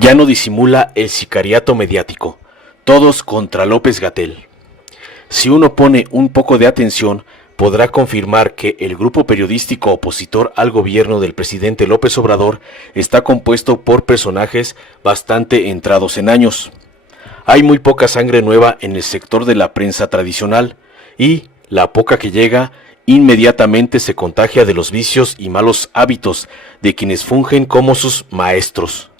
Ya no disimula el sicariato mediático. Todos contra López-Gatell. Si uno pone un poco de atención, podrá confirmar que el grupo periodístico opositor al gobierno del presidente López Obrador está compuesto por personajes bastante entrados en años. Hay muy poca sangre nueva en el sector de la prensa tradicional y la poca que llega inmediatamente se contagia de los vicios y malos hábitos de quienes fungen como sus maestros.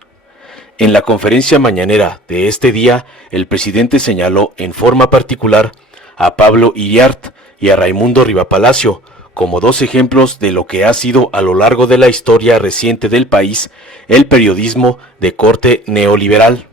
En la conferencia mañanera de este día, el presidente señaló en forma particular a Pablo Iriart y a Raimundo Rivapalacio como dos ejemplos de lo que ha sido a lo largo de la historia reciente del país el periodismo de corte neoliberal.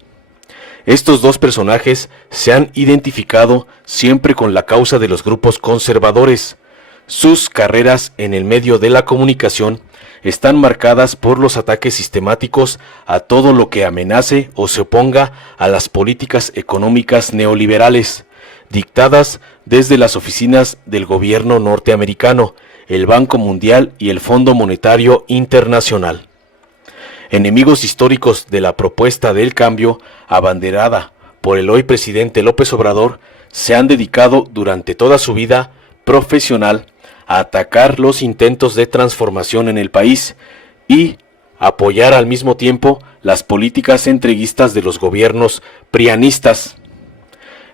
Estos dos personajes se han identificado siempre con la causa de los grupos conservadores. Sus carreras en el medio de la comunicación están marcadas por los ataques sistemáticos a todo lo que amenace o se oponga a las políticas económicas neoliberales, dictadas desde las oficinas del gobierno norteamericano, el Banco Mundial y el Fondo Monetario Internacional. Enemigos históricos de la propuesta del cambio, abanderada por el hoy presidente López Obrador, se han dedicado durante toda su vida profesional a atacar los intentos de transformación en el país y apoyar al mismo tiempo las políticas entreguistas de los gobiernos prianistas.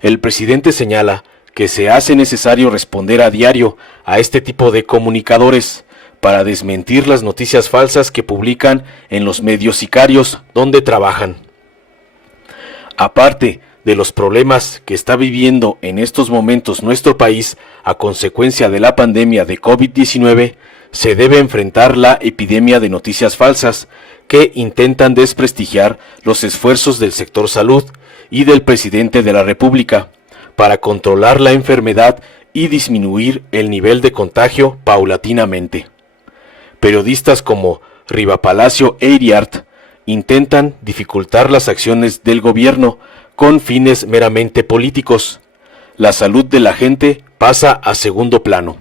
El presidente señala que se hace necesario responder a diario a este tipo de comunicadores para desmentir las noticias falsas que publican en los medios sicarios donde trabajan. Aparte de los problemas que está viviendo en estos momentos nuestro país a consecuencia de la pandemia de COVID-19, se debe enfrentar la epidemia de noticias falsas que intentan desprestigiar los esfuerzos del sector salud y del presidente de la República para controlar la enfermedad y disminuir el nivel de contagio paulatinamente. Periodistas como Rivapalacio e Iriart intentan dificultar las acciones del gobierno con fines meramente políticos. La salud de la gente pasa a segundo plano.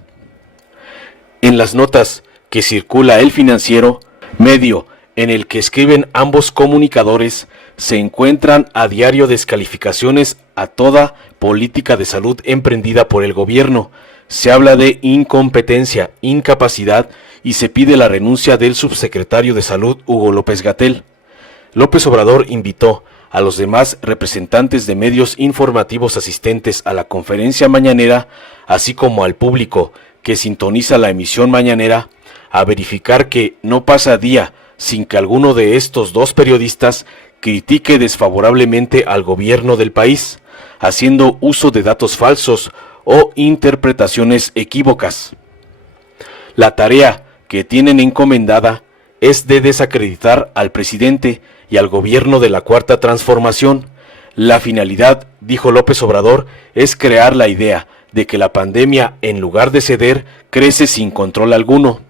En las notas que circula El Financiero, medio en el que escriben ambos comunicadores, se encuentran a diario descalificaciones a toda política de salud emprendida por el gobierno. Se habla de incompetencia, incapacidad y se pide la renuncia del subsecretario de Salud Hugo López-Gatell. López Obrador invitó a los demás representantes de medios informativos asistentes a la conferencia mañanera, así como al público que sintoniza la emisión mañanera, a verificar que no pasa día sin que alguno de estos dos periodistas critique desfavorablemente al gobierno del país, haciendo uso de datos falsos o interpretaciones equívocas. La tarea que tienen encomendada es de desacreditar al presidente y al gobierno de la Cuarta Transformación. La finalidad, dijo López Obrador, es crear la idea de que la pandemia, en lugar de ceder, crece sin control alguno.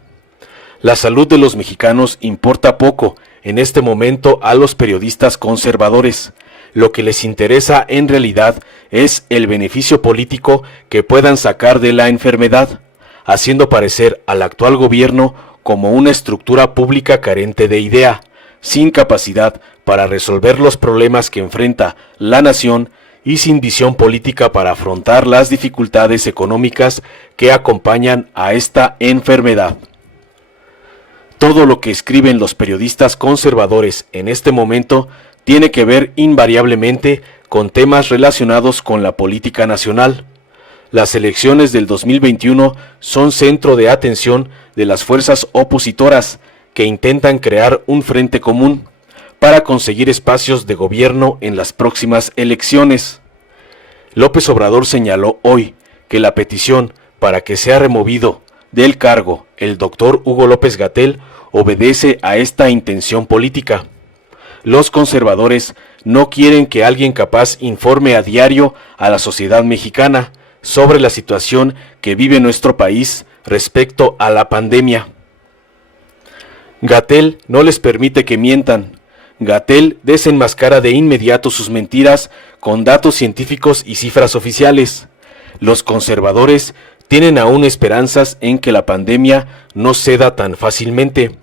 La salud de los mexicanos importa poco en este momento a los periodistas conservadores. Lo que les interesa en realidad es el beneficio político que puedan sacar de la enfermedad, haciendo parecer al actual gobierno como una estructura pública carente de idea, sin capacidad para resolver los problemas que enfrenta la nación y sin visión política para afrontar las dificultades económicas que acompañan a esta enfermedad. Todo lo que escriben los periodistas conservadores en este momento tiene que ver invariablemente con temas relacionados con la política nacional. Las elecciones del 2021 son centro de atención de las fuerzas opositoras que intentan crear un frente común para conseguir espacios de gobierno en las próximas elecciones. López Obrador señaló hoy que la petición para que sea removido del cargo el doctor Hugo López-Gatell obedece a esta intención política. Los conservadores no quieren que alguien capaz informe a diario a la sociedad mexicana sobre la situación que vive nuestro país respecto a la pandemia. Gatell no les permite que mientan. Gatell desenmascara de inmediato sus mentiras con datos científicos y cifras oficiales. Los conservadores tienen aún esperanzas en que la pandemia no ceda tan fácilmente.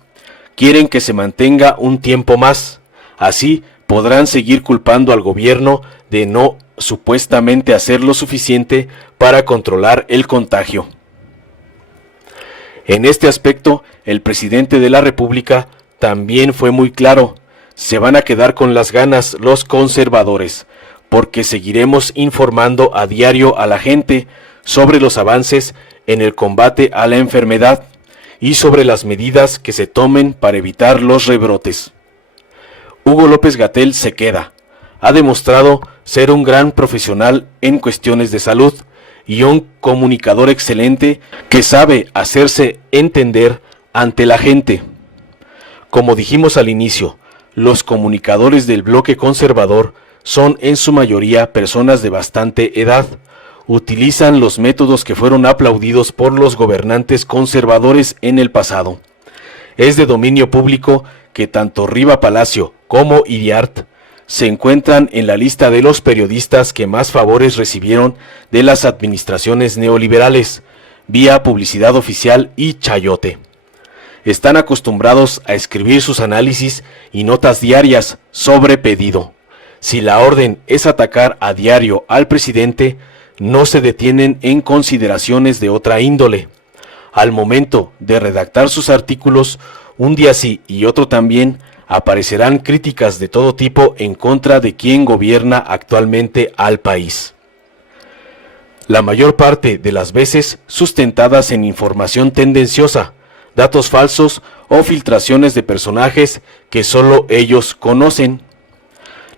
Quieren que se mantenga un tiempo más. Así podrán seguir culpando al gobierno de no supuestamente hacer lo suficiente para controlar el contagio. En este aspecto, el presidente de la República también fue muy claro: se van a quedar con las ganas los conservadores, porque seguiremos informando a diario a la gente sobre los avances en el combate a la enfermedad y sobre las medidas que se tomen para evitar los rebrotes. Hugo López-Gatell se queda. Ha demostrado ser un gran profesional en cuestiones de salud y un comunicador excelente que sabe hacerse entender ante la gente. Como dijimos al inicio, los comunicadores del bloque conservador son en su mayoría personas de bastante edad. Utilizan los métodos que fueron aplaudidos por los gobernantes conservadores en el pasado. Es de dominio público que tanto Riva Palacio como Iriart se encuentran en la lista de los periodistas que más favores recibieron de las administraciones neoliberales, vía publicidad oficial y chayote. Están acostumbrados a escribir sus análisis y notas diarias sobre pedido. Si la orden es atacar a diario al presidente, no se detienen en consideraciones de otra índole. Al momento de redactar sus artículos, un día sí y otro también, aparecerán críticas de todo tipo en contra de quien gobierna actualmente al país. La mayor parte de las veces sustentadas en información tendenciosa, datos falsos o filtraciones de personajes que solo ellos conocen.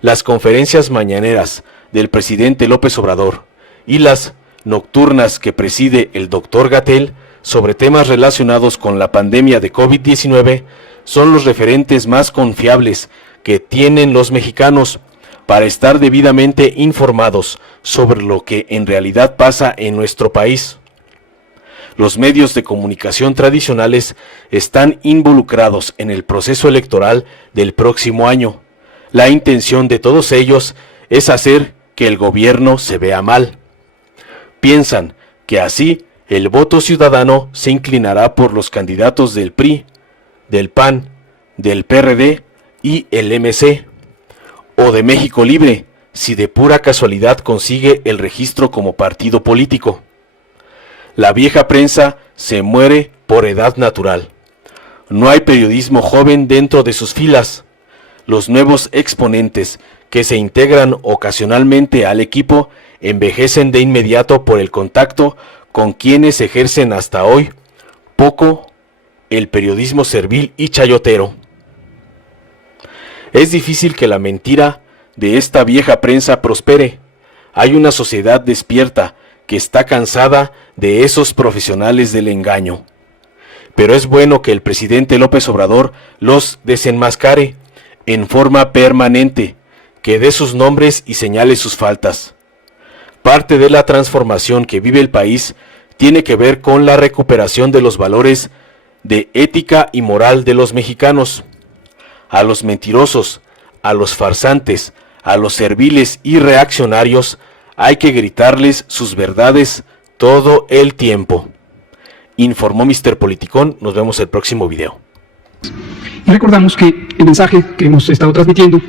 Las conferencias mañaneras del presidente López Obrador y las nocturnas que preside el doctor Gatell sobre temas relacionados con la pandemia de COVID-19 son los referentes más confiables que tienen los mexicanos para estar debidamente informados sobre lo que en realidad pasa en nuestro país. Los medios de comunicación tradicionales están involucrados en el proceso electoral del próximo año. La intención de todos ellos es hacer que el gobierno se vea mal. Piensan que así el voto ciudadano se inclinará por los candidatos del PRI, del PAN, del PRD y el MC, o de México Libre, si de pura casualidad consigue el registro como partido político. La vieja prensa se muere por edad natural. No hay periodismo joven dentro de sus filas. Los nuevos exponentes que se integran ocasionalmente al equipo envejecen de inmediato por el contacto con quienes ejercen hasta hoy poco el periodismo servil y chayotero. Es difícil que la mentira de esta vieja prensa prospere. Hay una sociedad despierta que está cansada de esos profesionales del engaño. Pero es bueno que el presidente López Obrador los desenmascare en forma permanente, que dé sus nombres y señale sus faltas. Parte de la transformación que vive el país tiene que ver con la recuperación de los valores de ética y moral de los mexicanos. A los mentirosos, a los farsantes, a los serviles y reaccionarios hay que gritarles sus verdades todo el tiempo. Informó Mr. Politicón. Nos vemos el próximo video. Y recordamos que el mensaje que hemos estado transmitiendo,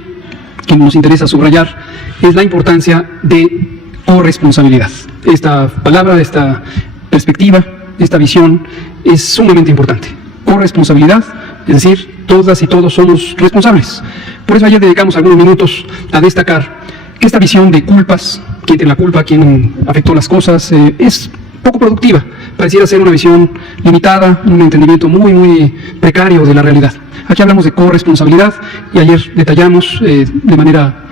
que nos interesa subrayar, es la importancia de corresponsabilidad. Esta palabra, esta perspectiva, esta visión es sumamente importante. Corresponsabilidad, es decir, todas y todos somos responsables. Por eso ayer dedicamos algunos minutos a destacar que esta visión de culpas, quién tiene la culpa, quién afectó las cosas, es poco productiva. Pareciera ser una visión limitada, un entendimiento muy precario de la realidad. Aquí hablamos de corresponsabilidad y ayer detallamos de manera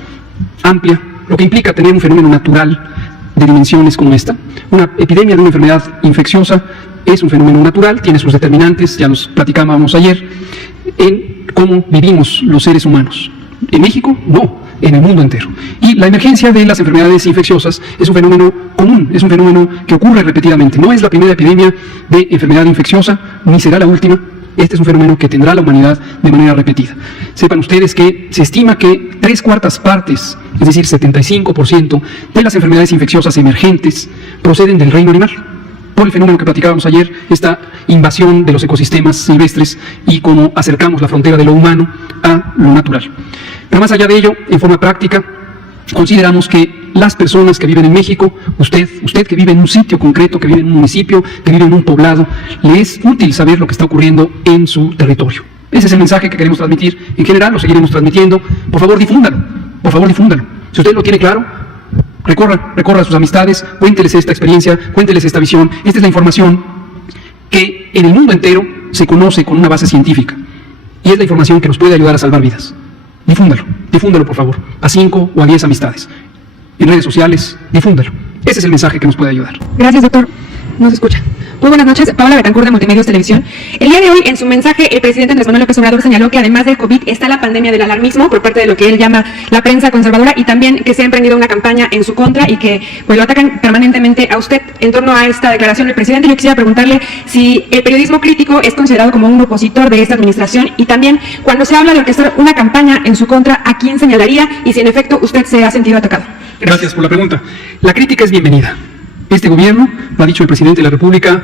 amplia lo que implica tener un fenómeno natural de dimensiones como esta. Una epidemia de una enfermedad infecciosa es un fenómeno natural, tiene sus determinantes, ya los platicábamos ayer, en cómo vivimos los seres humanos. En México, no, en el mundo entero. Y la emergencia de las enfermedades infecciosas es un fenómeno común, es un fenómeno que ocurre repetidamente. No es la primera epidemia de enfermedad infecciosa, ni será la última. Este es un fenómeno que tendrá la humanidad de manera repetida. Sepan ustedes que se estima que 3/4 partes, es decir, 75% de las enfermedades infecciosas emergentes proceden del reino animal. por el fenómeno que platicábamos ayer, esta invasión de los ecosistemas silvestres y cómo acercamos la frontera de lo humano a lo natural. Pero más allá de ello, en forma práctica, consideramos que las personas que viven en México, usted que vive en un sitio concreto, que vive en un municipio, que vive en un poblado, le es útil saber lo que está ocurriendo en su territorio. Ese es el mensaje que queremos transmitir. En general, lo seguiremos transmitiendo. Por favor, difúndalo. Por favor, difúndalo. Si usted lo tiene claro, recorra a sus amistades, cuénteles esta experiencia, cuénteles esta visión. Esta es la información que en el mundo entero se conoce con una base científica. Y es la información que nos puede ayudar a salvar vidas. Difúndalo por favor, a 5 o a 10 amistades. En redes sociales, difúndalo. Ese es el mensaje que nos puede ayudar. Gracias, doctor. No se escucha. Muy buenas noches, Paola Betancourt de Multimedios Televisión. El día de hoy, en su mensaje, el presidente Andrés Manuel López Obrador señaló que además del COVID está la pandemia del alarmismo por parte de lo que él llama la prensa conservadora, y también que se ha emprendido una campaña en su contra y que pues lo atacan permanentemente a usted. En torno a esta declaración del presidente, yo quisiera preguntarle si el periodismo crítico es considerado como un opositor de esta administración, y también cuando se habla de orquestar una campaña en su contra, ¿a quién señalaría y si en efecto usted se ha sentido atacado? Gracias por la pregunta. La crítica es bienvenida. Este gobierno, lo ha dicho el presidente de la República,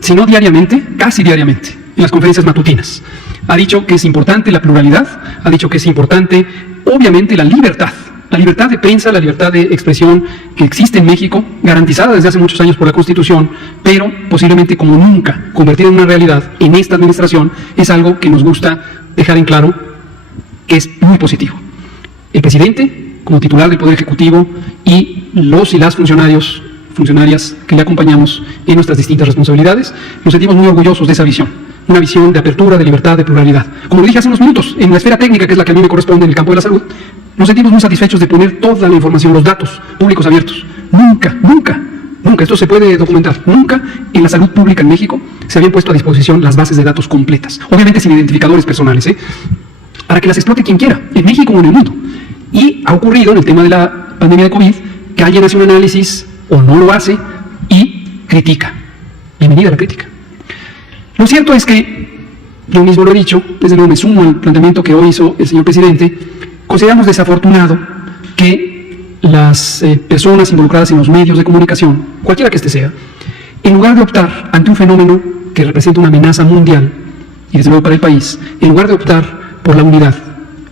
si no diariamente, casi diariamente, en las conferencias matutinas. Ha dicho que es importante la pluralidad, ha dicho que es importante, obviamente, la libertad de prensa, la libertad de expresión que existe en México, garantizada desde hace muchos años por la Constitución, pero posiblemente como nunca convertida en una realidad en esta administración, es algo que nos gusta dejar en claro que es muy positivo. El presidente, como titular del Poder Ejecutivo, y los y las funcionarias que le acompañamos en nuestras distintas responsabilidades, nos sentimos muy orgullosos de esa visión, una visión de apertura, de libertad, de pluralidad. Como lo dije hace unos minutos, en la esfera técnica, que es la que a mí me corresponde en el campo de la salud, nos sentimos muy satisfechos de poner toda la información, los datos públicos abiertos. Nunca, esto se puede documentar, nunca en la salud pública en México se habían puesto a disposición las bases de datos completas, obviamente sin identificadores personales, para que las explote quien quiera, en México o en el mundo. Y ha ocurrido en el tema de la pandemia de COVID que alguien hace un análisis o no lo hace y critica. Bienvenida la crítica. Lo cierto es que, yo mismo lo he dicho, desde luego me sumo al planteamiento que hoy hizo el señor presidente, consideramos desafortunado que las personas involucradas en los medios de comunicación, cualquiera que este sea, en lugar de optar ante un fenómeno que representa una amenaza mundial, y desde luego para el país, en lugar de optar por la unidad,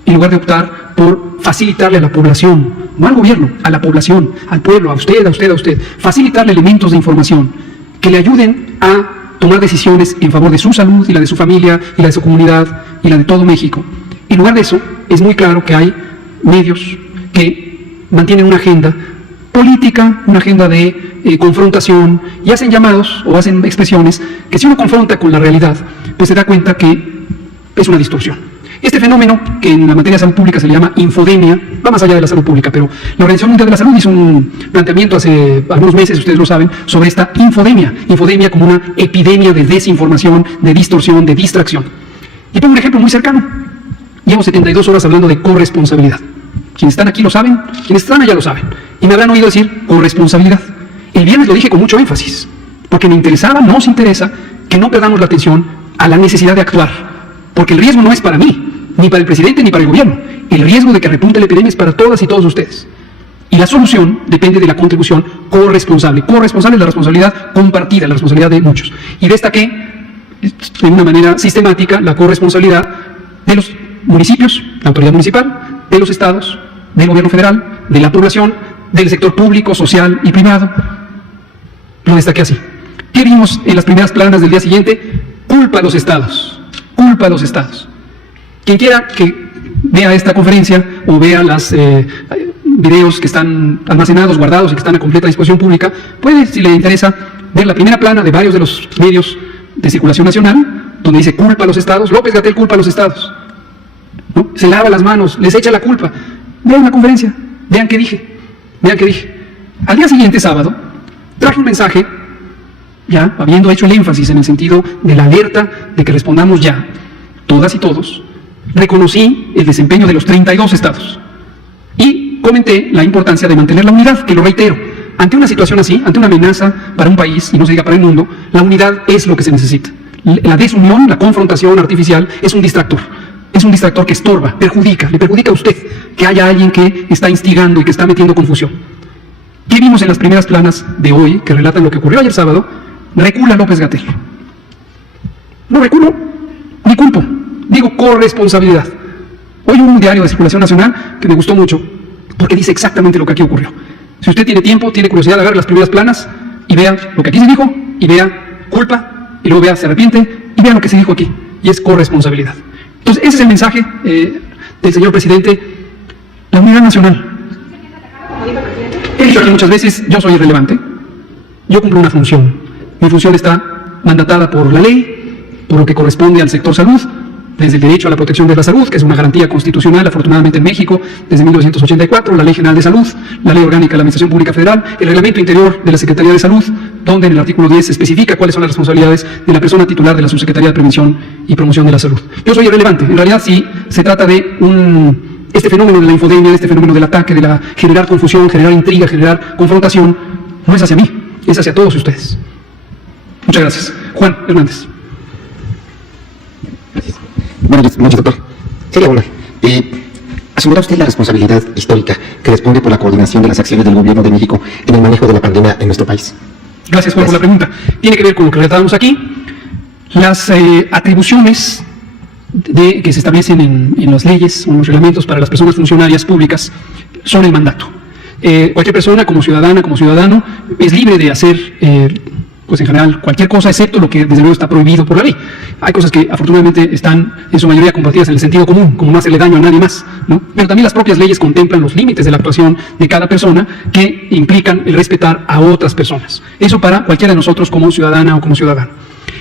en lugar de optar por facilitarle a la población, no al gobierno, a la población, al pueblo, a usted, facilitarle elementos de información que le ayuden a tomar decisiones en favor de su salud y la de su familia y la de su comunidad y la de todo México. En lugar de eso, es muy claro que hay medios que mantienen una agenda política, una agenda de confrontación, y hacen llamados o hacen expresiones que si uno confronta con la realidad, pues se da cuenta que es una distorsión. Este fenómeno, que en la materia de salud pública se le llama infodemia, va más allá de la salud pública, pero la Organización Mundial de la Salud hizo un planteamiento hace algunos meses, ustedes lo saben, sobre esta infodemia como una epidemia de desinformación, de distorsión, de distracción. Y pongo un ejemplo muy cercano. Llevo 72 horas hablando de corresponsabilidad. Quienes están aquí lo saben, quienes están allá lo saben, y me habrán oído decir corresponsabilidad. El viernes lo dije con mucho énfasis, porque me interesaba, nos interesa, que no perdamos la atención a la necesidad de actuar, porque el riesgo no es para mí, ni para el presidente, ni para el gobierno. El riesgo de que repunte la epidemia es para todas y todos ustedes. Y la solución depende de la contribución corresponsable. Corresponsable es la responsabilidad compartida, la responsabilidad de muchos. Y destaqué, de una manera sistemática, la corresponsabilidad de los municipios, la autoridad municipal, de los estados, del gobierno federal, de la población, del sector público, social y privado. Lo destaqué así. ¿Qué vimos en las primeras planas del día siguiente? Culpa a los estados. Culpa a los estados. Quien quiera que vea esta conferencia o vea los videos que están almacenados, guardados y que están a completa disposición pública, puede, si le interesa, ver la primera plana de varios de los medios de circulación nacional, donde dice culpa a los estados, López-Gatell culpa a los estados, ¿no? Se lava las manos, les echa la culpa. Vean la conferencia, vean qué dije. Al día siguiente, sábado, traje un mensaje, ya habiendo hecho el énfasis en el sentido de la alerta de que respondamos ya, todas y todos. Reconocí el desempeño de los 32 estados y comenté la importancia de mantener la unidad, que lo reitero, ante una situación así, ante una amenaza para un país, y no se diga para el mundo, la unidad es lo que se necesita. La desunión, la confrontación artificial es un distractor que estorba, le perjudica a usted que haya alguien que está instigando y que está metiendo confusión. ¿Qué vimos en las primeras planas de hoy, que relatan lo que ocurrió ayer sábado? recula López-Gatell. No reculo, ni culpo, digo corresponsabilidad. Hoy hubo un diario de circulación nacional que me gustó mucho, porque dice exactamente lo que aquí ocurrió. Si usted tiene tiempo, tiene curiosidad, agarre las primeras planas y vea lo que aquí se dijo, y vea culpa, y luego vea se arrepiente, y vea lo que se dijo aquí, y es corresponsabilidad. Entonces, ese es el mensaje del señor presidente. La unidad nacional. He dicho aquí muchas veces, yo soy irrelevante, yo cumplo una función. Mi función está mandatada por la ley, por lo que corresponde al sector salud, desde el derecho a la protección de la salud, que es una garantía constitucional, afortunadamente en México, desde 1984, la Ley General de Salud, la Ley Orgánica de la Administración Pública Federal, el Reglamento Interior de la Secretaría de Salud, donde en el artículo 10 se especifica cuáles son las responsabilidades de la persona titular de la Subsecretaría de Prevención y Promoción de la Salud. Yo soy irrelevante. En realidad, sí se trata de este fenómeno de la infodemia, este fenómeno del ataque, de la generar confusión, generar intriga, generar confrontación, no es hacia mí, es hacia todos ustedes. Muchas gracias. Juan Hernández. Buenas noches, doctor. Sería una. ¿Asumirá usted la responsabilidad histórica que responde por la coordinación de las acciones del Gobierno de México en el manejo de la pandemia en nuestro país? Gracias, Juan, por la pregunta. Tiene que ver con lo que tratamos aquí. Las atribuciones que se establecen en las leyes o en los reglamentos para las personas funcionarias públicas son el mandato. Cualquier persona, como ciudadana, como ciudadano, es libre de hacer pues en general cualquier cosa, excepto lo que desde luego está prohibido por la ley. Hay cosas que afortunadamente están en su mayoría compartidas en el sentido común, como no hacerle daño a nadie más, ¿no? Pero también las propias leyes contemplan los límites de la actuación de cada persona que implican el respetar a otras personas. Eso para cualquiera de nosotros como ciudadana o como ciudadano.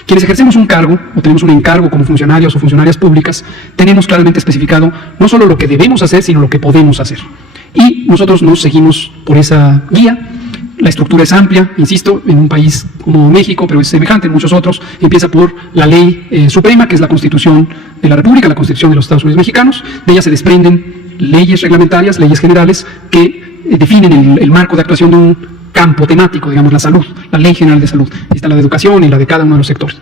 Quienes ejercemos un cargo o tenemos un encargo como funcionarios o funcionarias públicas, tenemos claramente especificado no solo lo que debemos hacer, sino lo que podemos hacer. Y nosotros nos seguimos por esa guía. La estructura es amplia, insisto, en un país como México, pero es semejante en muchos otros. Empieza por la ley suprema, que es la Constitución de la República, la Constitución de los Estados Unidos mexicanos. De ella se desprenden leyes reglamentarias, leyes generales, que definen el marco de actuación de un campo temático, digamos, la salud, la Ley General de Salud. Ahí está la de educación y la de cada uno de los sectores.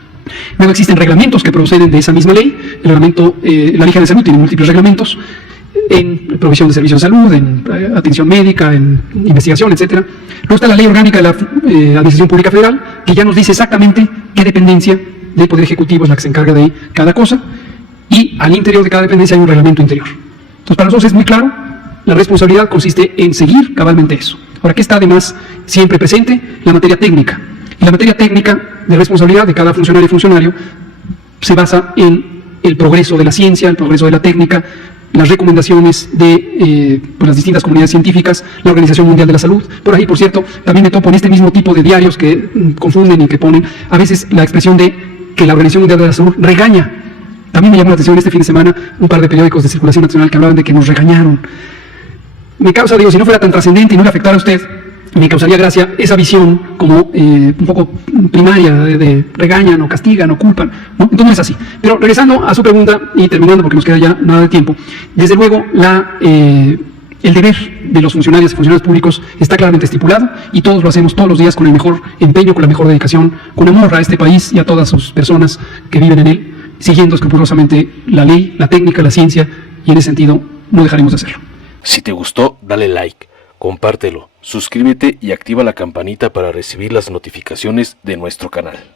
Luego existen reglamentos que proceden de esa misma ley. El reglamento, la Ley General de Salud tiene múltiples reglamentos en provisión de servicios de salud, en atención médica, en investigación, etc. Luego está la Ley Orgánica de la Administración Pública Federal, que ya nos dice exactamente qué dependencia del Poder Ejecutivo es la que se encarga de cada cosa, y al interior de cada dependencia hay un reglamento interior. Entonces, para nosotros es muy claro, la responsabilidad consiste en seguir cabalmente eso. Ahora, ¿qué está además siempre presente? La materia técnica. Y la materia técnica de responsabilidad de cada funcionario y funcionario se basa en el progreso de la ciencia, el progreso de la técnica, las recomendaciones de pues las distintas comunidades científicas, la Organización Mundial de la Salud. Por ahí, por cierto, también me topo en este mismo tipo de diarios que confunden y que ponen a veces la expresión de que la Organización Mundial de la Salud regaña. También me llamó la atención este fin de semana un par de periódicos de circulación nacional que hablaban de que nos regañaron. Me causa, digo, si no fuera tan trascendente y no le afectara a usted, me causaría gracia esa visión como un poco primaria de regañan o castigan o culpan, ¿no? Entonces no es así. Pero regresando a su pregunta y terminando porque nos queda ya nada de tiempo, desde luego el deber de los funcionarios y funcionarios públicos está claramente estipulado y todos lo hacemos todos los días con el mejor empeño, con la mejor dedicación, con amor a este país y a todas sus personas que viven en él, siguiendo escrupulosamente la ley, la técnica, la ciencia, y en ese sentido no dejaremos de hacerlo. Si te gustó, dale like, compártelo, suscríbete y activa la campanita para recibir las notificaciones de nuestro canal.